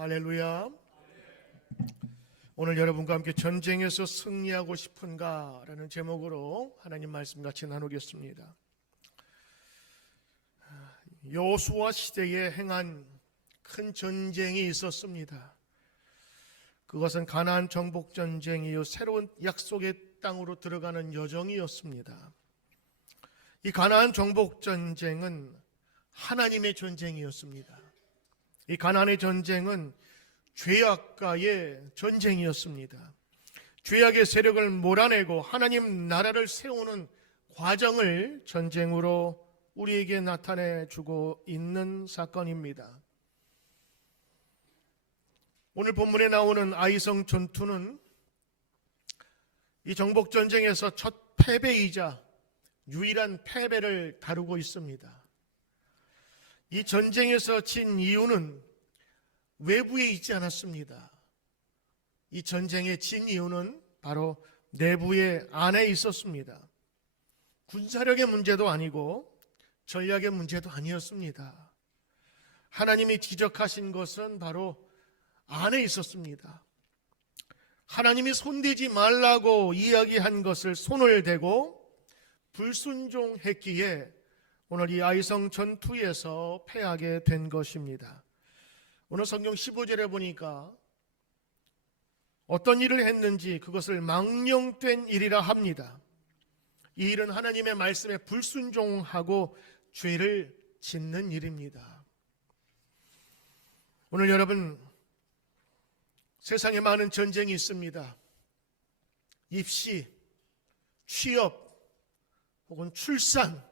할렐루야. 오늘 여러분과 함께 전쟁에서 승리하고 싶은가? 라는 제목으로 하나님 말씀 같이 나누겠습니다. 여호수아 시대에 행한 큰 전쟁이 있었습니다. 그것은 가나안 정복 전쟁이요, 새로운 약속의 땅으로 들어가는 여정이었습니다. 이 가나안 정복 전쟁은 하나님의 전쟁이었습니다. 이 가나안의 전쟁은 죄악과의 전쟁이었습니다. 죄악의 세력을 몰아내고 하나님 나라를 세우는 과정을 전쟁으로 우리에게 나타내 주고 있는 사건입니다. 오늘 본문에 나오는 아이성 전투는 이 정복 전쟁에서 첫 패배이자 유일한 패배를 다루고 있습니다. 이 전쟁에서 진 이유는 외부에 있지 않았습니다. 이 전쟁에 진 이유는 바로 내부의 안에 있었습니다. 군사력의 문제도 아니고 전략의 문제도 아니었습니다. 하나님이 지적하신 것은 바로 안에 있었습니다. 하나님이 손대지 말라고 이야기한 것을 손을 대고 불순종했기에 오늘 이 아이성 전투에서 패하게 된 것입니다. 오늘 성경 15절에 보니까 어떤 일을 했는지 그것을 망령된 일이라 합니다. 이 일은 하나님의 말씀에 불순종하고 죄를 짓는 일입니다. 오늘 여러분, 세상에 많은 전쟁이 있습니다. 입시, 취업, 혹은 출산,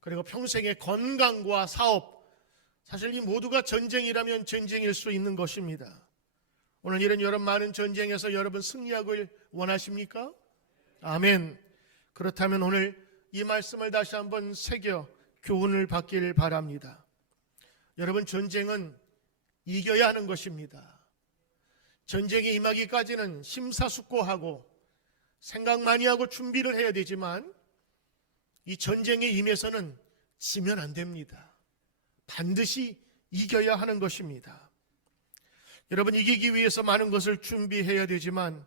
그리고 평생의 건강과 사업, 사실 이 모두가 전쟁이라면 전쟁일 수 있는 것입니다. 오늘 이런 많은 전쟁에서 여러분 승리하길 원하십니까? 아멘. 그렇다면 오늘 이 말씀을 다시 한번 새겨 교훈을 받길 바랍니다. 여러분, 전쟁은 이겨야 하는 것입니다. 전쟁이 임하기까지는 심사숙고하고 생각 많이 하고 준비를 해야 되지만 이 전쟁에 임해서는 지면 안 됩니다. 반드시 이겨야 하는 것입니다. 여러분, 이기기 위해서 많은 것을 준비해야 되지만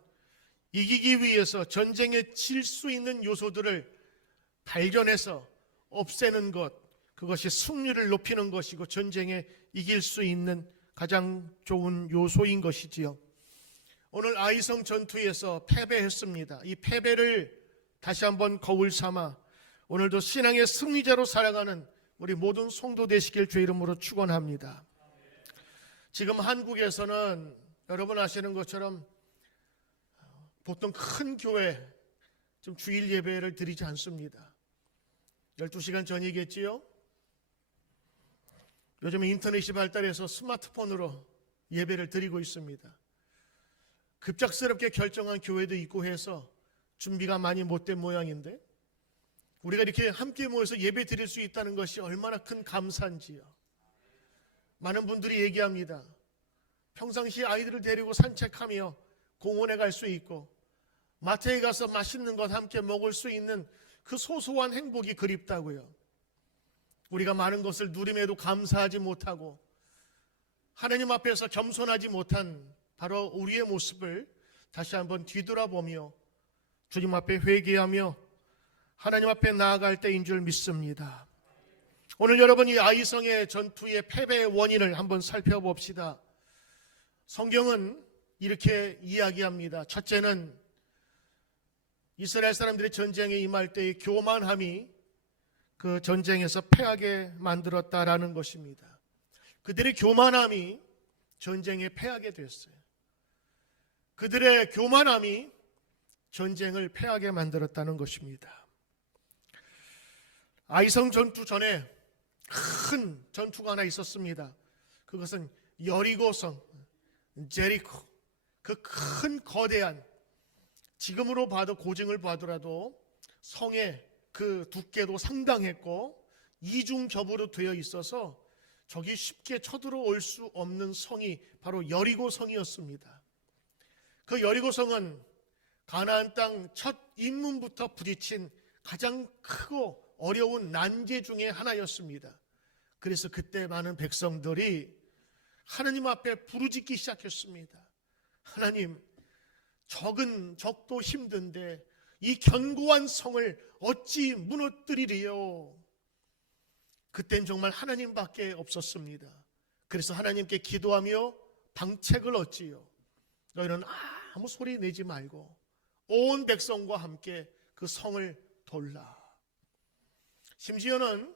이기기 위해서 전쟁에 질 수 있는 요소들을 발견해서 없애는 것, 그것이 승리를 높이는 것이고 전쟁에 이길 수 있는 가장 좋은 요소인 것이지요. 오늘 아이성 전투에서 패배했습니다. 이 패배를 다시 한번 거울 삼아 오늘도 신앙의 승리자로 살아가는 우리 모든 성도 되시길 주의 이름으로 축원합니다. 지금 한국에서는 여러분 아시는 것처럼 보통 큰 교회 좀 주일 예배를 드리지 않습니다. 12시간 전이겠지요? 요즘 인터넷이 발달해서 스마트폰으로 예배를 드리고 있습니다. 급작스럽게 결정한 교회도 있고 해서 준비가 많이 못된 모양인데 우리가 이렇게 함께 모여서 예배 드릴 수 있다는 것이 얼마나 큰 감사인지요. 많은 분들이 얘기합니다. 평상시 아이들을 데리고 산책하며 공원에 갈 수 있고 마트에 가서 맛있는 것 함께 먹을 수 있는 그 소소한 행복이 그립다고요. 우리가 많은 것을 누림에도 감사하지 못하고 하나님 앞에서 겸손하지 못한 바로 우리의 모습을 다시 한번 뒤돌아보며 주님 앞에 회개하며 하나님 앞에 나아갈 때인 줄 믿습니다. 오늘 여러분이 아이성의 전투의 패배의 원인을 한번 살펴봅시다. 성경은 이렇게 이야기합니다. 첫째는 이스라엘 사람들이 전쟁에 임할 때의 교만함이 그 전쟁에서 패하게 만들었다라는 것입니다. 그들의 교만함이 전쟁에 패하게 됐어요. 그들의 교만함이 전쟁을 패하게 만들었다는 것입니다. 아이성 전투 전에 큰 전투가 하나 있었습니다. 그것은 여리고성, 제리코, 그 큰 거대한, 지금으로 봐도 고증을 봐더라도 성의 그 두께도 상당했고 이중겹으로 되어 있어서 적이 쉽게 쳐들어올 수 없는 성이 바로 여리고성이었습니다. 그 여리고성은 가나안 땅 첫 입문부터 부딪힌 가장 크고 어려운 난제 중에 하나였습니다. 그래서 그때 많은 백성들이 하나님 앞에 부르짖기 시작했습니다. 하나님, 적도 힘든데 이 견고한 성을 어찌 무너뜨리리요? 그땐 정말 하나님밖에 없었습니다. 그래서 하나님께 기도하며 방책을 얻지요. 너희는 아무 소리 내지 말고 온 백성과 함께 그 성을 돌라. 심지어는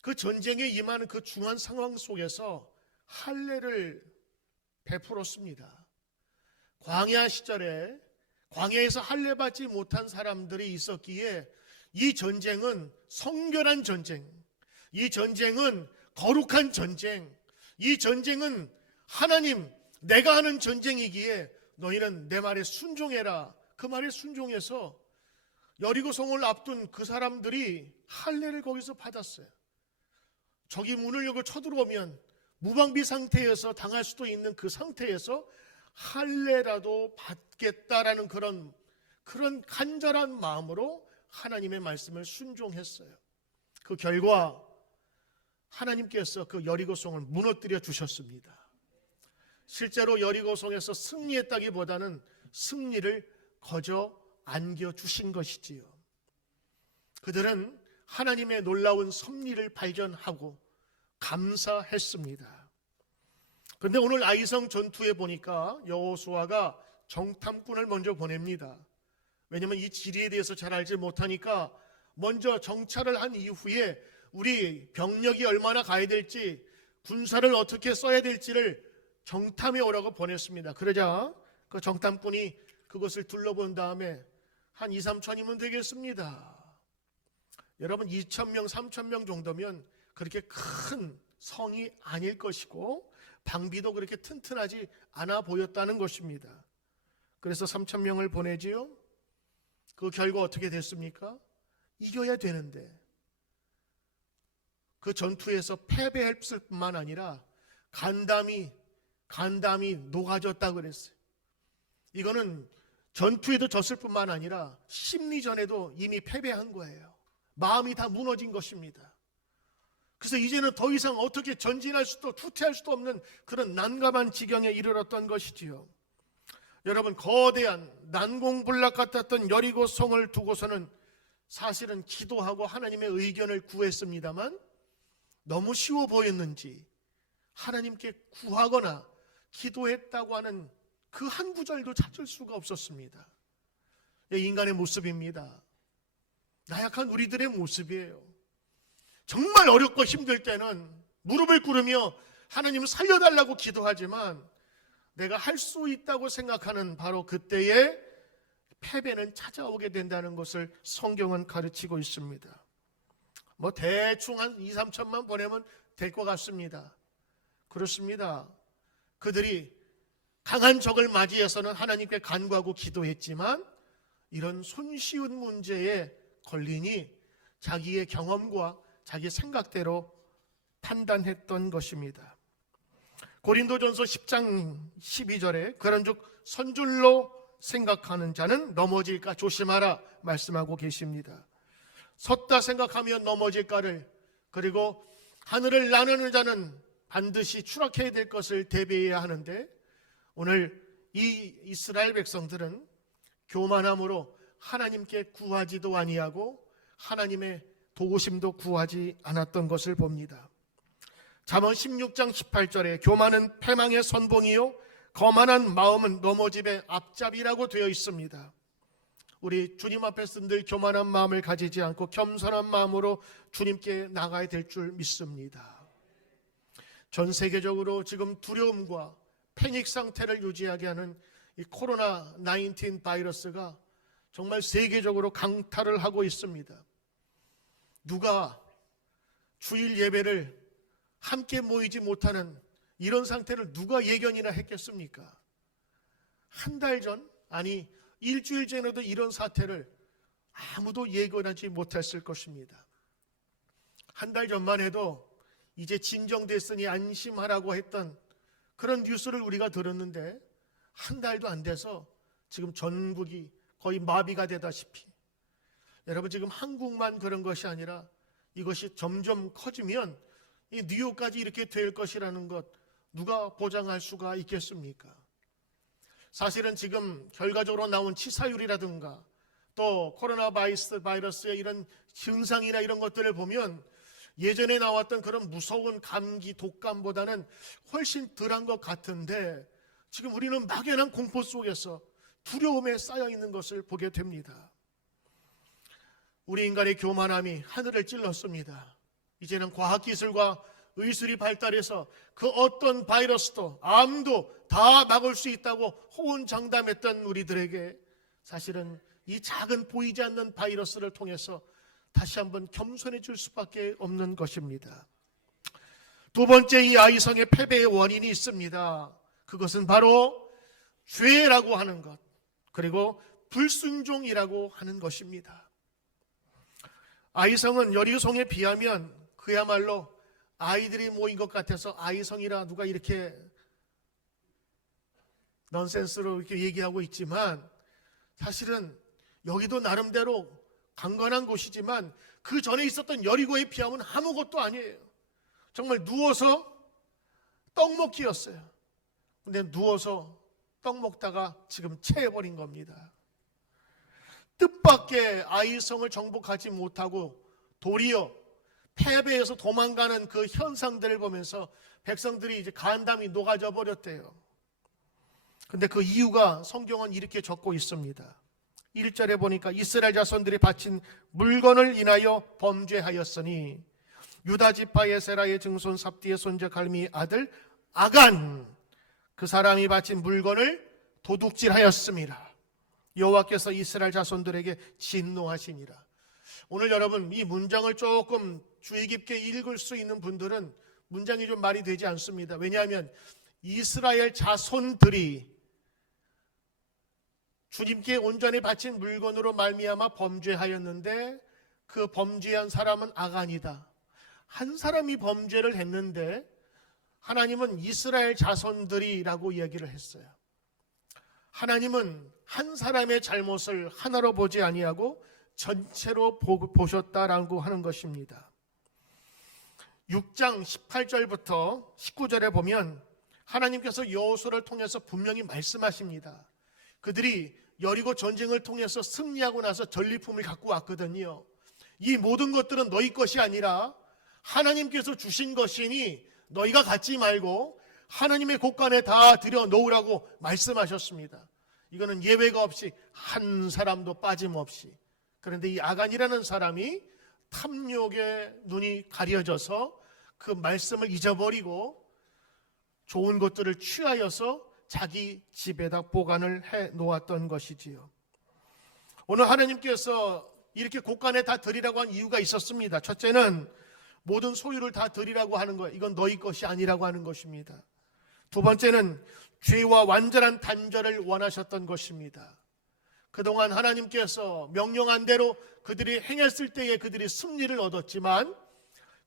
그 전쟁에 임하는 그 중한 상황 속에서 할례를 베풀었습니다. 광야 시절에 광야에서 할례 받지 못한 사람들이 있었기에 이 전쟁은 성결한 전쟁, 이 전쟁은 거룩한 전쟁, 이 전쟁은 하나님 내가 하는 전쟁이기에 너희는 내 말에 순종해라. 그 말에 순종해서 여리고 성을 앞둔 그 사람들이 할례를 거기서 받았어요. 적이 문을 열고 쳐들어오면 무방비 상태에서 당할 수도 있는 그 상태에서 할례라도 받겠다라는 그런 간절한 마음으로 하나님의 말씀을 순종했어요. 그 결과 하나님께서 그 여리고성을 무너뜨려 주셨습니다. 실제로 여리고성에서 승리했다기보다는 승리를 거저 안겨주신 것이지요. 그들은 하나님의 놀라운 섭리를 발견하고 감사했습니다. 그런데 오늘 아이성 전투에 보니까 여호수아가 정탐꾼을 먼저 보냅니다. 왜냐하면 이 지리에 대해서 잘 알지 못하니까 먼저 정찰을 한 이후에 우리 병력이 얼마나 가야 될지, 군사를 어떻게 써야 될지를 정탐해 오라고 보냈습니다. 그러자 그 정탐꾼이 그것을 둘러본 다음에 한 2, 3천이면 되겠습니다. 여러분 2,000명, 3,000명 정도면 그렇게 큰 성이 아닐 것이고 방비도 그렇게 튼튼하지 않아 보였다는 것입니다. 그래서 3,000명을 보내지요. 그 결과 어떻게 됐습니까? 이겨야 되는데 그 전투에서 패배했을 뿐만 아니라 간담이 녹아졌다고 그랬어요. 이거는 전투에도 졌을 뿐만 아니라 심리전에도 이미 패배한 거예요. 마음이 다 무너진 것입니다. 그래서 이제는 더 이상 어떻게 전진할 수도 후퇴할 수도 없는 그런 난감한 지경에 이르렀던 것이지요. 여러분, 거대한 난공불락 같았던 여리고 성을 두고서는 사실은 기도하고 하나님의 의견을 구했습니다만 너무 쉬워 보였는지 하나님께 구하거나 기도했다고 하는 그 한 구절도 찾을 수가 없었습니다. 인간의 모습입니다. 나약한 우리들의 모습이에요. 정말 어렵고 힘들 때는 무릎을 꿇으며 하나님을 살려달라고 기도하지만 내가 할 수 있다고 생각하는 바로 그때에 패배는 찾아오게 된다는 것을 성경은 가르치고 있습니다. 대충 한 2, 3천만 보내면 될 것 같습니다. 그렇습니다. 그들이 강한 적을 맞이해서는 하나님께 간구하고 기도했지만 이런 손쉬운 문제에 걸리니 자기의 경험과 자기 생각대로 판단했던 것입니다. 고린도전서 10장 12절에 그런즉 선줄로 생각하는 자는 넘어질까 조심하라 말씀하고 계십니다. 섰다 생각하면 넘어질까를, 그리고 하늘을 나누는 자는 반드시 추락해야 될 것을 대비해야 하는데 오늘 이 이스라엘 백성들은 교만함으로 하나님께 구하지도 아니하고 하나님의 도우심도 구하지 않았던 것을 봅니다. 잠언 16장 18절에 교만은 패망의 선봉이요 거만한 마음은 넘어짐의 앞잡이라고 되어 있습니다. 우리 주님 앞에서 늘 교만한 마음을 가지지 않고 겸손한 마음으로 주님께 나가야 될 줄 믿습니다. 전 세계적으로 지금 두려움과 패닉 상태를 유지하게 하는 이 코로나 19 바이러스가 정말 세계적으로 강타를 하고 있습니다. 누가 주일 예배를 함께 모이지 못하는 이런 상태를 누가 예견이나 했겠습니까? 한 달 전, 아니 일주일 전에도 이런 사태를 아무도 예견하지 못했을 것입니다. 한 달 전만 해도 이제 진정됐으니 안심하라고 했던 그런 뉴스를 우리가 들었는데 한 달도 안 돼서 지금 전국이 거의 마비가 되다시피, 여러분 지금 한국만 그런 것이 아니라 이것이 점점 커지면 이 뉴욕까지 이렇게 될 것이라는 것 누가 보장할 수가 있겠습니까? 사실은 지금 결과적으로 나온 치사율이라든가 또 코로나 바이러스의 이런 증상이나 이런 것들을 보면 예전에 나왔던 그런 무서운 감기, 독감보다는 훨씬 덜한 것 같은데 지금 우리는 막연한 공포 속에서 두려움에 쌓여 있는 것을 보게 됩니다. 우리 인간의 교만함이 하늘을 찔렀습니다. 이제는 과학기술과 의술이 발달해서 그 어떤 바이러스도 암도 다 막을 수 있다고 호언장담했던 우리들에게 사실은 이 작은 보이지 않는 바이러스를 통해서 다시 한번 겸손해질 수밖에 없는 것입니다. 두 번째, 이 아이성의 패배의 원인이 있습니다. 그것은 바로 죄라고 하는 것, 그리고 불순종이라고 하는 것입니다. 아이성은 여리고성에 비하면 그야말로 아이들이 모인 것 같아서 아이성이라 누가 이렇게 넌센스로 이렇게 얘기하고 있지만 사실은 여기도 나름대로 강건한 곳이지만 그 전에 있었던 여리고에 비하면 아무것도 아니에요. 정말 누워서 떡 먹기였어요. 근데 누워서 떡 먹다가 지금 체해버린 겁니다. 뜻밖의 아이성을 정복하지 못하고 도리어 패배해서 도망가는 그 현상들을 보면서 백성들이 이제 간담이 녹아져 버렸대요. 근데 그 이유가 성경은 이렇게 적고 있습니다. 1절에 보니까 이스라엘 자손들이 바친 물건을 인하여 범죄하였으니 유다 지파의 세라의 증손 삽디의 손자 갈미의 아들 아간 그 사람이 바친 물건을 도둑질하였습니다. 여호와께서 이스라엘 자손들에게 진노하시니라. 오늘 여러분 이 문장을 조금 주의 깊게 읽을 수 있는 분들은 문장이 좀 말이 되지 않습니다. 왜냐하면 이스라엘 자손들이 주님께 온전히 바친 물건으로 말미암아 범죄하였는데 그 범죄한 사람은 아간이다. 한 사람이 범죄를 했는데 하나님은 이스라엘 자손들이라고 이야기를 했어요. 하나님은 한 사람의 잘못을 하나로 보지 아니하고 전체로 보셨다라고 하는 것입니다. 6장 18절부터 19절에 보면 하나님께서 여호수아를 통해서 분명히 말씀하십니다. 그들이 여리고 전쟁을 통해서 승리하고 나서 전리품을 갖고 왔거든요. 이 모든 것들은 너희 것이 아니라 하나님께서 주신 것이니 너희가 갖지 말고 하나님의 곳간에 다 들여 놓으라고 말씀하셨습니다. 이거는 예외가 없이 한 사람도 빠짐없이. 그런데 이 아간이라는 사람이 탐욕에 눈이 가려져서 그 말씀을 잊어버리고 좋은 것들을 취하여서 자기 집에다 보관을 해 놓았던 것이지요. 오늘 하나님께서 이렇게 곳간에 다 드리라고 한 이유가 있었습니다. 첫째는 모든 소유를 다 드리라고 하는 거예요. 이건 너희 것이 아니라고 하는 것입니다. 두 번째는 죄와 완전한 단절을 원하셨던 것입니다. 그동안 하나님께서 명령한 대로 그들이 행했을 때에 그들이 승리를 얻었지만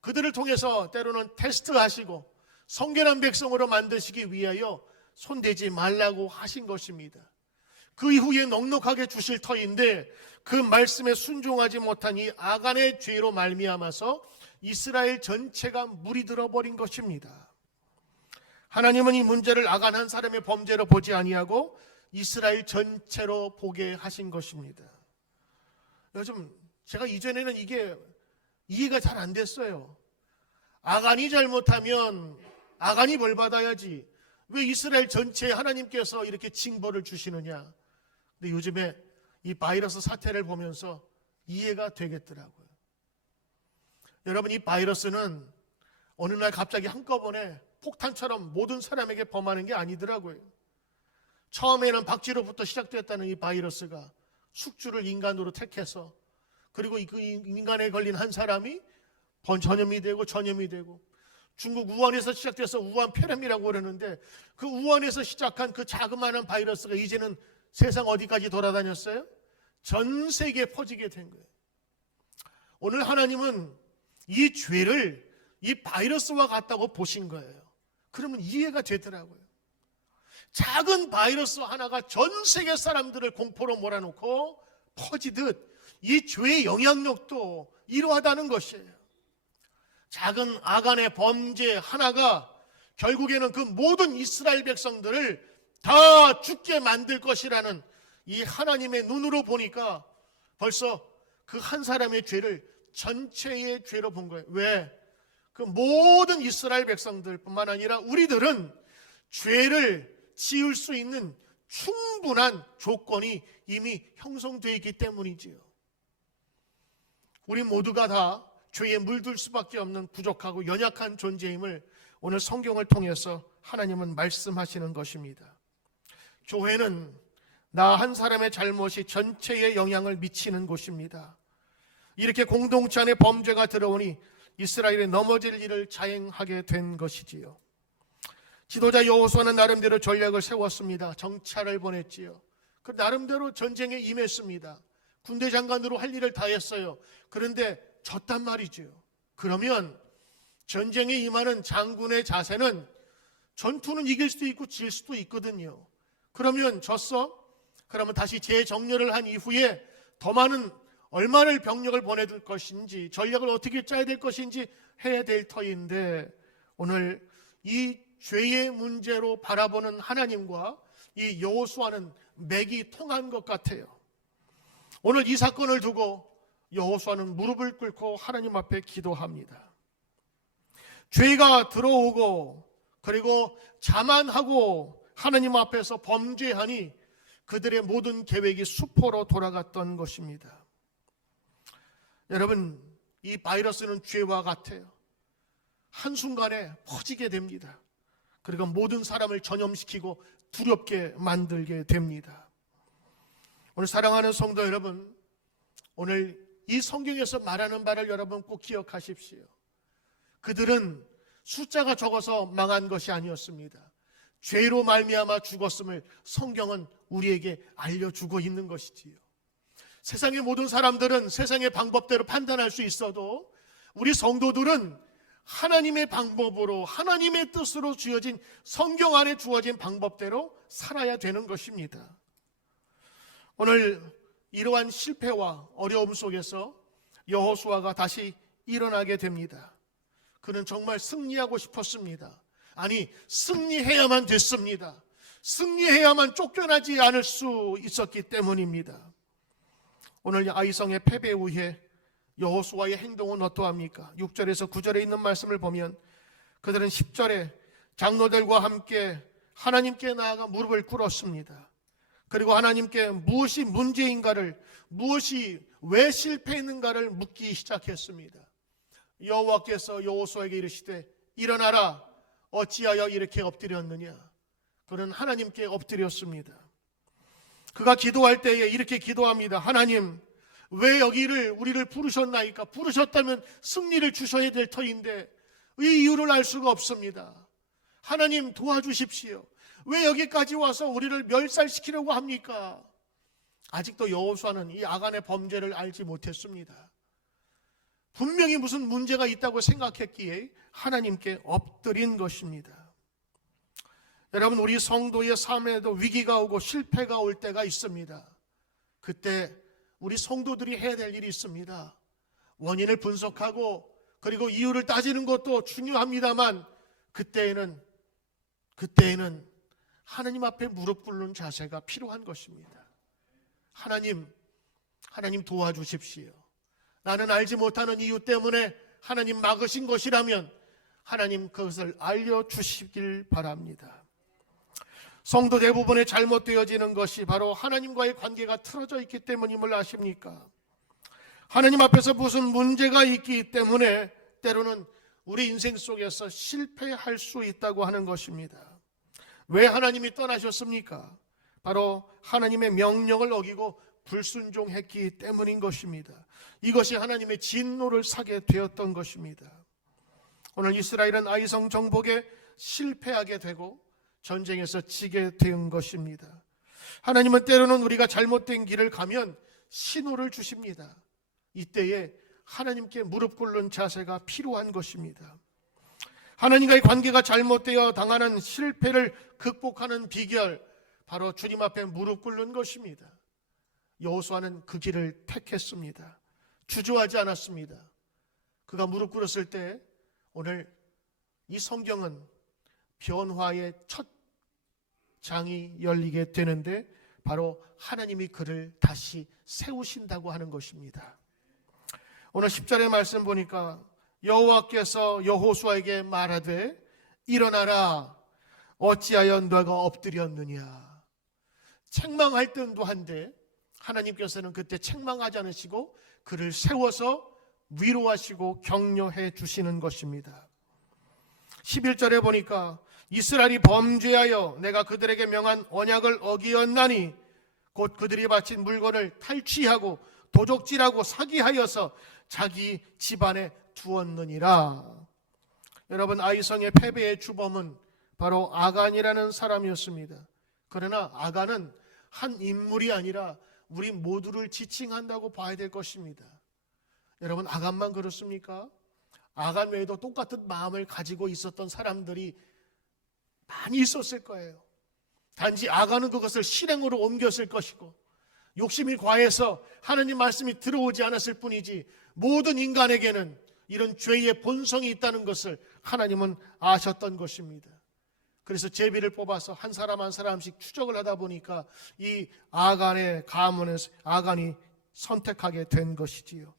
그들을 통해서 때로는 테스트하시고 성결한 백성으로 만드시기 위하여 손대지 말라고 하신 것입니다. 그 이후에 넉넉하게 주실 터인데 그 말씀에 순종하지 못한 이 아간의 죄로 말미암아서 이스라엘 전체가 물이 들어버린 것입니다. 하나님은 이 문제를 아간 한 사람의 범죄로 보지 아니하고 이스라엘 전체로 보게 하신 것입니다. 요즘 제가 이전에는 이게 이해가 잘 안 됐어요. 아간이 잘못하면 아간이 벌 받아야지 왜 이스라엘 전체에 하나님께서 이렇게 징벌을 주시느냐. 근데 요즘에 이 바이러스 사태를 보면서 이해가 되겠더라고요. 여러분, 이 바이러스는 어느 날 갑자기 한꺼번에 폭탄처럼 모든 사람에게 범하는 게 아니더라고요. 처음에는 박쥐로부터 시작됐다는 이 바이러스가 숙주를 인간으로 택해서 그리고 그 인간에 걸린 한 사람이 전염이 되고 중국 우한에서 시작돼서 우한폐렴이라고 그러는데 그 우한에서 시작한 그 자그마한 바이러스가 이제는 세상 어디까지 돌아다녔어요? 전 세계에 퍼지게 된 거예요. 오늘 하나님은 이 죄를 이 바이러스와 같다고 보신 거예요. 그러면 이해가 되더라고요. 작은 바이러스 하나가 전 세계 사람들을 공포로 몰아놓고 퍼지듯 이 죄의 영향력도 이러하다는 것이에요. 작은 아간의 범죄 하나가 결국에는 그 모든 이스라엘 백성들을 다 죽게 만들 것이라는 이 하나님의 눈으로 보니까 벌써 그 한 사람의 죄를 전체의 죄로 본 거예요. 왜? 그 모든 이스라엘 백성들뿐만 아니라 우리들은 죄를 지을 수 있는 충분한 조건이 이미 형성되어 있기 때문이지요. 우리 모두가 다 죄에 물들 수밖에 없는 부족하고 연약한 존재임을 오늘 성경을 통해서 하나님은 말씀하시는 것입니다. 교회는 나 한 사람의 잘못이 전체에 영향을 미치는 곳입니다. 이렇게 공동체 안에 범죄가 들어오니 이스라엘이 넘어질 일을 자행하게 된 것이지요. 지도자 여호수아는 나름대로 전략을 세웠습니다. 정찰을 보냈지요. 그 나름대로 전쟁에 임했습니다. 군대 장관으로 할 일을 다 했어요. 그런데 졌단 말이죠. 그러면 전쟁에 임하는 장군의 자세는 전투는 이길 수도 있고 질 수도 있거든요. 그러면 졌어? 그러면 다시 재정렬을 한 이후에 더 많은 얼마를 병력을 보내둘 것인지, 전략을 어떻게 짜야 될 것인지 해야 될 터인데, 오늘 이 죄의 문제로 바라보는 하나님과 이 여호수아는 맥이 통한 것 같아요. 오늘 이 사건을 두고 여호수아는 무릎을 꿇고 하나님 앞에 기도합니다. 죄가 들어오고 그리고 자만하고 하나님 앞에서 범죄하니 그들의 모든 계획이 수포로 돌아갔던 것입니다. 여러분, 이 바이러스는 죄와 같아요. 한순간에 퍼지게 됩니다. 그리고 모든 사람을 전염시키고 두렵게 만들게 됩니다. 오늘 사랑하는 성도 여러분, 오늘 이 성경에서 말하는 바를 여러분 꼭 기억하십시오. 그들은 숫자가 적어서 망한 것이 아니었습니다. 죄로 말미암아 죽었음을 성경은 우리에게 알려주고 있는 것이지요. 세상의 모든 사람들은 세상의 방법대로 판단할 수 있어도 우리 성도들은 하나님의 방법으로, 하나님의 뜻으로 주어진 성경 안에 주어진 방법대로 살아야 되는 것입니다. 오늘 이러한 실패와 어려움 속에서 여호수아가 다시 일어나게 됩니다. 그는 정말 승리하고 싶었습니다. 아니, 승리해야만 됐습니다. 승리해야만 쫓겨나지 않을 수 있었기 때문입니다. 오늘 아이성의 패배 후에 여호수아의 행동은 어떠합니까? 6절에서 9절에 있는 말씀을 보면 그들은 10절에 장로들과 함께 하나님께 나아가 무릎을 꿇었습니다. 그리고 하나님께 무엇이 문제인가를, 무엇이 왜 실패했는가를 묻기 시작했습니다. 여호와께서 여호수아에게 이르시되 일어나라, 어찌하여 이렇게 엎드렸느냐. 그는 하나님께 엎드렸습니다. 그가 기도할 때에 이렇게 기도합니다. 하나님, 왜 여기를 우리를 부르셨나이까? 부르셨다면 승리를 주셔야 될 터인데 이 이유를 알 수가 없습니다. 하나님 도와주십시오. 왜 여기까지 와서 우리를 멸살시키려고 합니까? 아직도 여호수아는 이 아간의 범죄를 알지 못했습니다. 분명히 무슨 문제가 있다고 생각했기에 하나님께 엎드린 것입니다. 여러분, 우리 성도의 삶에도 위기가 오고 실패가 올 때가 있습니다. 그때 우리 성도들이 해야 될 일이 있습니다. 원인을 분석하고 그리고 이유를 따지는 것도 중요합니다만 그때에는 하나님 앞에 무릎 꿇는 자세가 필요한 것입니다. 하나님 도와주십시오. 나는 알지 못하는 이유 때문에 하나님 막으신 것이라면 하나님 그것을 알려주시길 바랍니다. 성도 대부분의 잘못되어지는 것이 바로 하나님과의 관계가 틀어져 있기 때문임을 아십니까? 하나님 앞에서 무슨 문제가 있기 때문에 때로는 우리 인생 속에서 실패할 수 있다고 하는 것입니다. 왜 하나님이 떠나셨습니까? 바로 하나님의 명령을 어기고 불순종했기 때문인 것입니다. 이것이 하나님의 진노를 사게 되었던 것입니다. 오늘 이스라엘은 아이성 정복에 실패하게 되고 전쟁에서 지게 된 것입니다. 하나님은 때로는 우리가 잘못된 길을 가면 신호를 주십니다. 이때에 하나님께 무릎 꿇는 자세가 필요한 것입니다. 하나님과의 관계가 잘못되어 당하는 실패를 극복하는 비결, 바로 주님 앞에 무릎 꿇는 것입니다. 여호수아는 그 길을 택했습니다. 주저하지 않았습니다. 그가 무릎 꿇었을 때 오늘 이 성경은 변화의 첫 장이 열리게 되는데 바로 하나님이 그를 다시 세우신다고 하는 것입니다. 오늘 10절의 말씀 보니까 여호와께서 여호수아에게 말하되 일어나라 어찌하여 너가 엎드렸느냐. 책망할 듯도 한데 하나님께서는 그때 책망하지 않으시고 그를 세워서 위로하시고 격려해 주시는 것입니다. 11절에 보니까 이스라엘이 범죄하여 내가 그들에게 명한 언약을 어기었나니 곧 그들이 바친 물건을 탈취하고 도적질하고 사기하여서 자기 집안에 두었느니라. 여러분, 아이성의 패배의 주범은 바로 아간이라는 사람이었습니다. 그러나 아간은 한 인물이 아니라 우리 모두를 지칭한다고 봐야 될 것입니다. 여러분, 아간만 그렇습니까? 아간 외에도 똑같은 마음을 가지고 있었던 사람들이 많이 있었을 거예요. 단지 아간은 그것을 실행으로 옮겼을 것이고 욕심이 과해서 하나님 말씀이 들어오지 않았을 뿐이지 모든 인간에게는 이런 죄의 본성이 있다는 것을 하나님은 아셨던 것입니다. 그래서 제비를 뽑아서 한 사람 한 사람씩 추적을 하다 보니까 이 아간의 가문에서 아간이 선택하게 된 것이지요.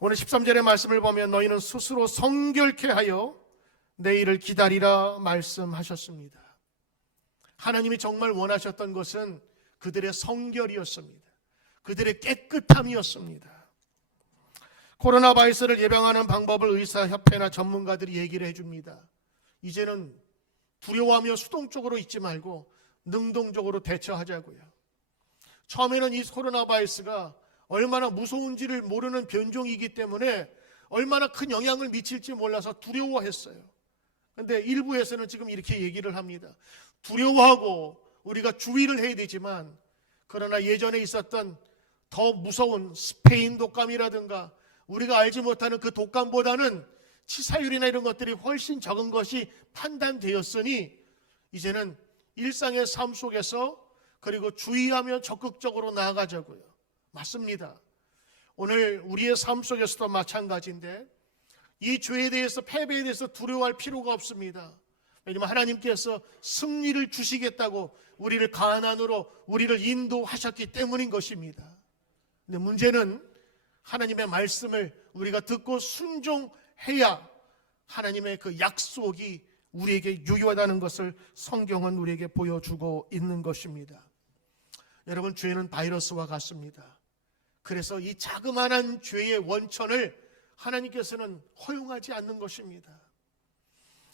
오늘 13절의 말씀을 보면 너희는 스스로 성결케 하여 내일을 기다리라 말씀하셨습니다. 하나님이 정말 원하셨던 것은 그들의 성결이었습니다. 그들의 깨끗함이었습니다. 코로나 바이러스를 예방하는 방법을 의사협회나 전문가들이 얘기를 해줍니다. 이제는 두려워하며 수동적으로 있지 말고 능동적으로 대처하자고요. 처음에는 이 코로나 바이러스가 얼마나 무서운지를 모르는 변종이기 때문에 얼마나 큰 영향을 미칠지 몰라서 두려워했어요. 그런데 일부에서는 지금 이렇게 얘기를 합니다. 두려워하고 우리가 주의를 해야 되지만 그러나 예전에 있었던 더 무서운 스페인 독감이라든가 우리가 알지 못하는 그 독감보다는 치사율이나 이런 것들이 훨씬 적은 것이 판단되었으니 이제는 일상의 삶 속에서 그리고 주의하며 적극적으로 나아가자고요. 맞습니다. 오늘 우리의 삶 속에서도 마찬가지인데 이 죄에 대해서 패배에 대해서 두려워할 필요가 없습니다. 왜냐하면 하나님께서 승리를 주시겠다고 우리를 가난으로 우리를 인도하셨기 때문인 것입니다. 근데 문제는 하나님의 말씀을 우리가 듣고 순종해야 하나님의 그 약속이 우리에게 유효하다는 것을 성경은 우리에게 보여주고 있는 것입니다. 여러분, 죄는 바이러스와 같습니다. 그래서 이 자그마한 죄의 원천을 하나님께서는 허용하지 않는 것입니다.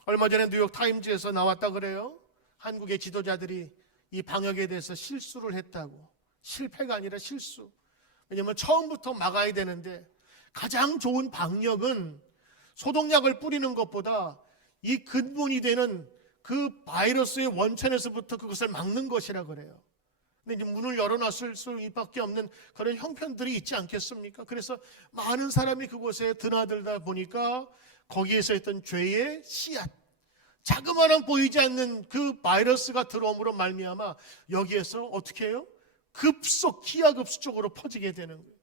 얼마 전에 뉴욕 타임즈에서 나왔다 그래요. 한국의 지도자들이 이 방역에 대해서 실수를 했다고. 실패가 아니라 실수. 왜냐하면 처음부터 막아야 되는데 가장 좋은 방역은 소독약을 뿌리는 것보다 이 근본이 되는 그 바이러스의 원천에서부터 그것을 막는 것이라 그래요. 근데 이제 문을 열어놨을 수밖에 없는 그런 형편들이 있지 않겠습니까? 그래서 많은 사람이 그곳에 드나들다 보니까 거기에서 있던 죄의 씨앗, 자그마한 보이지 않는 그 바이러스가 들어옴으로 말미암아 여기에서 어떻게 해요? 기하급수적으로 퍼지게 되는 거예요.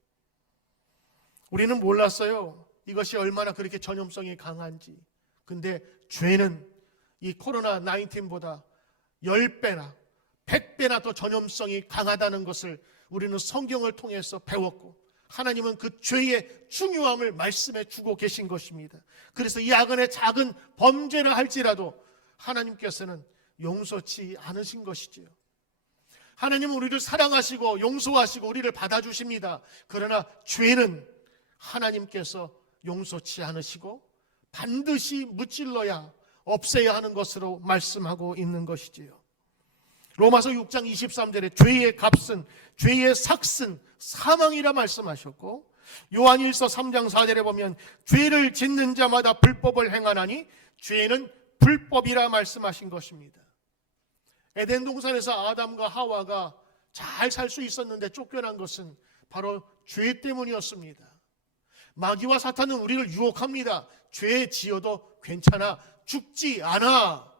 우리는 몰랐어요. 이것이 얼마나 그렇게 전염성이 강한지. 근데 죄는 이 코로나 19보다 10배나 100배나 더 전염성이 강하다는 것을 우리는 성경을 통해서 배웠고 하나님은 그 죄의 중요함을 말씀해 주고 계신 것입니다. 그래서 이 아간의 작은 범죄를 할지라도 하나님께서는 용서치 않으신 것이지요. 하나님은 우리를 사랑하시고 용서하시고 우리를 받아주십니다. 그러나 죄는 하나님께서 용서치 않으시고 반드시 무찔러야 없애야 하는 것으로 말씀하고 있는 것이지요. 로마서 6장 23절에 죄의 값은 죄의 삭은 사망이라 말씀하셨고 요한일서 3장 4절에 보면 죄를 짓는 자마다 불법을 행하나니 죄는 불법이라 말씀하신 것입니다. 에덴 동산에서 아담과 하와가 잘 살 수 있었는데 쫓겨난 것은 바로 죄 때문이었습니다. 마귀와 사탄은 우리를 유혹합니다. 죄 지어도 괜찮아, 죽지 않아.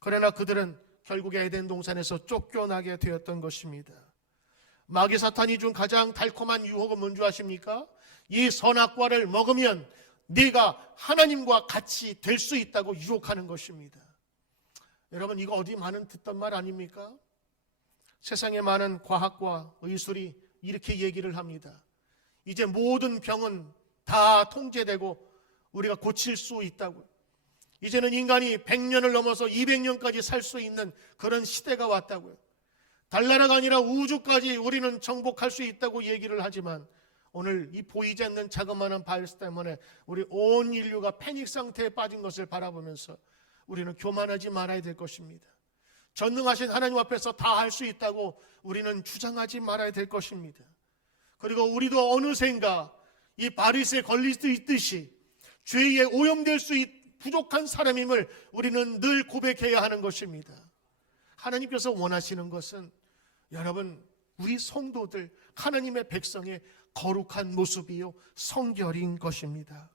그러나 그들은 결국에 에덴 동산에서 쫓겨나게 되었던 것입니다. 마귀 사탄이 준 가장 달콤한 유혹은 뭔지 아십니까? 이 선악과를 먹으면 네가 하나님과 같이 될 수 있다고 유혹하는 것입니다. 여러분, 이거 어디 많은 듣던 말 아닙니까? 세상에 많은 과학과 의술이 이렇게 얘기를 합니다. 이제 모든 병은 다 통제되고 우리가 고칠 수 있다고. 이제는 인간이 100년을 넘어서 200년까지 살 수 있는 그런 시대가 왔다고요. 달나라가 아니라 우주까지 우리는 정복할 수 있다고 얘기를 하지만 오늘 이 보이지 않는 자그마한 바이러스 때문에 우리 온 인류가 패닉 상태에 빠진 것을 바라보면서 우리는 교만하지 말아야 될 것입니다. 전능하신 하나님 앞에서 다 할 수 있다고 우리는 주장하지 말아야 될 것입니다. 그리고 우리도 어느샌가 이 바리새에 걸릴 수 있듯이 죄에 오염될 수 부족한 사람임을 우리는 늘 고백해야 하는 것입니다. 하나님께서 원하시는 것은 여러분, 우리 성도들, 하나님의 백성의 거룩한 모습이요 성결인 것입니다.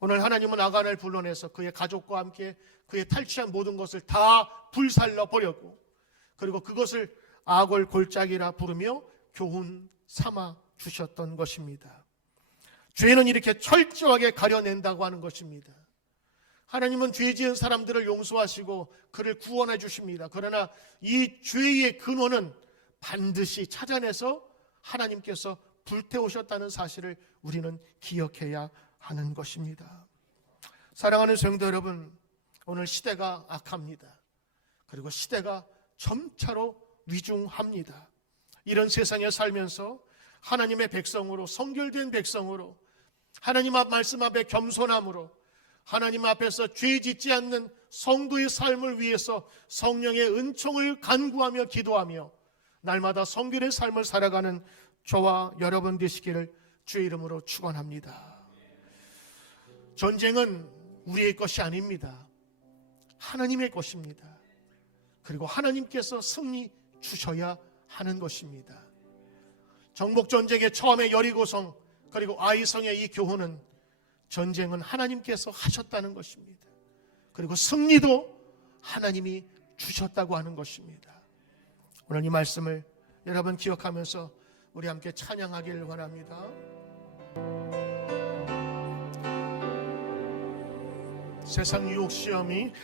오늘 하나님은 아간을 불러내서 그의 가족과 함께 그의 탈취한 모든 것을 다 불살라 버렸고, 그리고 그것을 악을 골짜기라 부르며 교훈 삼아 주셨던 것입니다. 죄는 이렇게 철저하게 가려낸다고 하는 것입니다. 하나님은 죄 지은 사람들을 용서하시고 그를 구원해 주십니다. 그러나 이 죄의 근원은 반드시 찾아내서 하나님께서 불태우셨다는 사실을 우리는 기억해야 하는 것입니다. 사랑하는 성도 여러분, 오늘 시대가 악합니다. 그리고 시대가 점차로 위중합니다. 이런 세상에 살면서 하나님의 백성으로, 성결된 백성으로, 하나님 앞 말씀 앞에 겸손함으로, 하나님 앞에서 죄 짓지 않는 성도의 삶을 위해서 성령의 은총을 간구하며 기도하며 날마다 성결의 삶을 살아가는 저와 여러분 되시기를 주의 이름으로 축원합니다. 전쟁은 우리의 것이 아닙니다. 하나님의 것입니다. 그리고 하나님께서 승리 주셔야 하는 것입니다. 정복전쟁의 처음에 여리고성 그리고 아이성의 이 교훈은 전쟁은 하나님께서 하셨다는 것입니다. 그리고 승리도 하나님이 주셨다고 하는 것입니다. 오늘 이 말씀을 여러분 기억하면서 우리 함께 찬양하길 원합니다.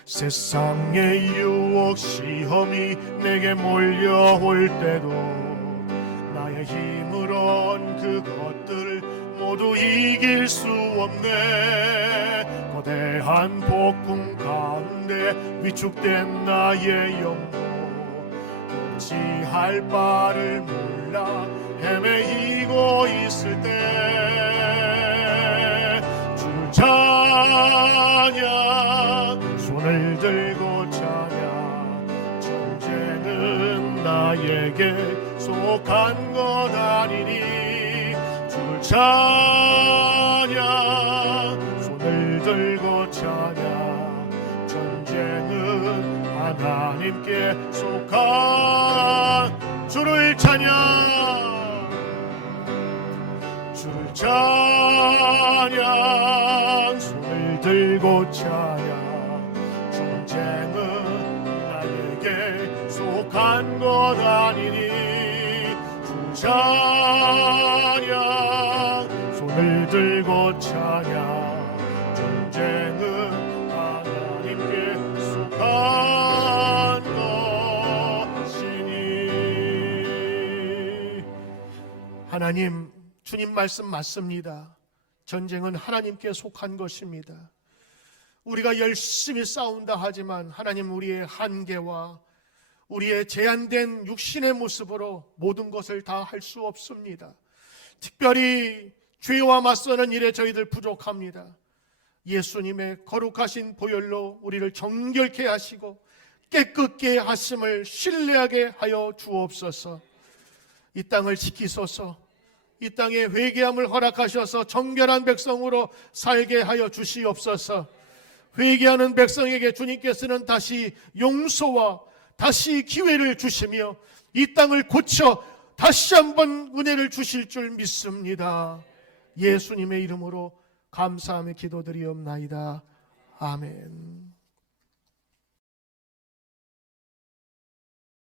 세상의 유혹 시험이 내게 몰려올 때도 나의 힘으론 그것들을 모두 이길 수 없네. 거대한 폭풍 가운데 위축된 나의 영혼, 어찌할 바를 몰라 헤매이고 있을 때 주를 찬양, 손을 들고 찬양. 전쟁은 나에게 속한 것 아니니 주를 찬양, 손을 들고 찬양. 전쟁은 하나님께 속한 주를 찬양, 주를 찬양, 손을 들고 찬양. 전쟁은 나에게 속한 것 아니니 주 찬양, 손을 들고 찬양. 전쟁은 하나님께 속한 것이니. 하나님, 주님 말씀 맞습니다. 전쟁은 하나님께 속한 것입니다. 우리가 열심히 싸운다 하지만 하나님, 우리의 한계와 우리의 제한된 육신의 모습으로 모든 것을 다 할 수 없습니다. 특별히 죄와 맞서는 일에 저희들 부족합니다. 예수님의 거룩하신 보혈로 우리를 정결케 하시고 깨끗게 하심을 신뢰하게 하여 주옵소서. 이 땅을 지키소서. 이 땅에 회개함을 허락하셔서 정결한 백성으로 살게 하여 주시옵소서. 회개하는 백성에게 주님께서는 다시 용서와 다시 기회를 주시며 이 땅을 고쳐 다시 한번 은혜를 주실 줄 믿습니다. 예수님의 이름으로 감사하며 기도드리옵나이다. 아멘.